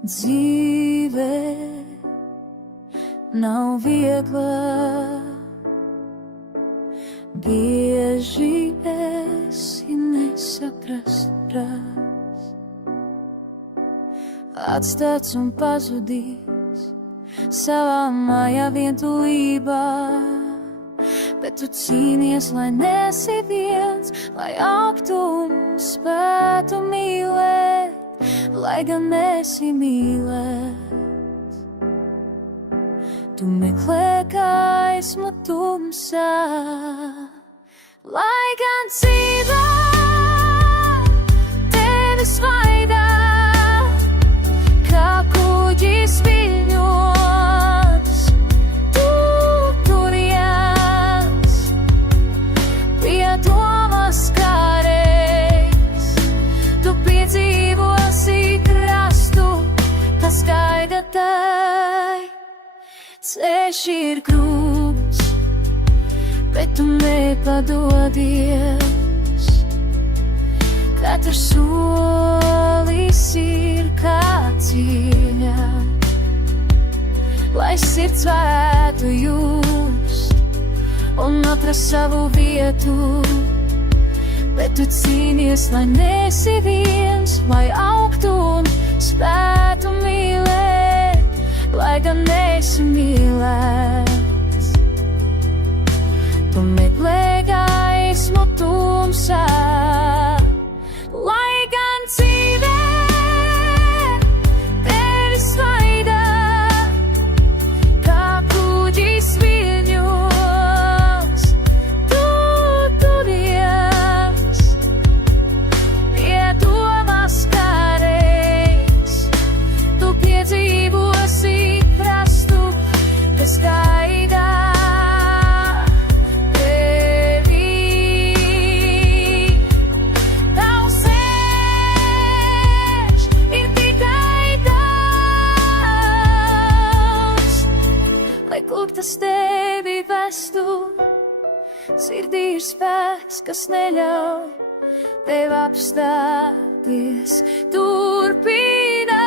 Dzīve nav viegla, bieži esi nesaprast prāts, atstāts un pazudīs savā mājā vientulībā, bet tu cīnies, lai nesi viens, lai augtu un spētu mīlēt, lai gan nesi mīlēts. Tu meklē gaismu tumsā, lai gan dzīvē tevi svaidā, kā kuģis viļņos. Tu turies pie domas, kā reiz tu piedzīvosi krastu, kas gaida tai. Ceļš ir grūts, bet tu nepadodies. Katrs solis ir kā cīņa, lai sirds varētu just un atrast savu vietu. Bet tu cīnies, lai nesi viens, lai augtu un spētu mīlēt, lai gan nesi mīlēts. Tu meklē gaismu tumsā, lai gan dzīvē tevi svaidā, kā kuģis viļņos. Tu turies pie domas, kā reiz tu piedzīvosi krastu, kas gaida tevi. Tavs ceļš ir tikai tavs, lai kur tas tevi vestu. Sirdī ir spēks, kas neļauj tev apstāties. Turpināt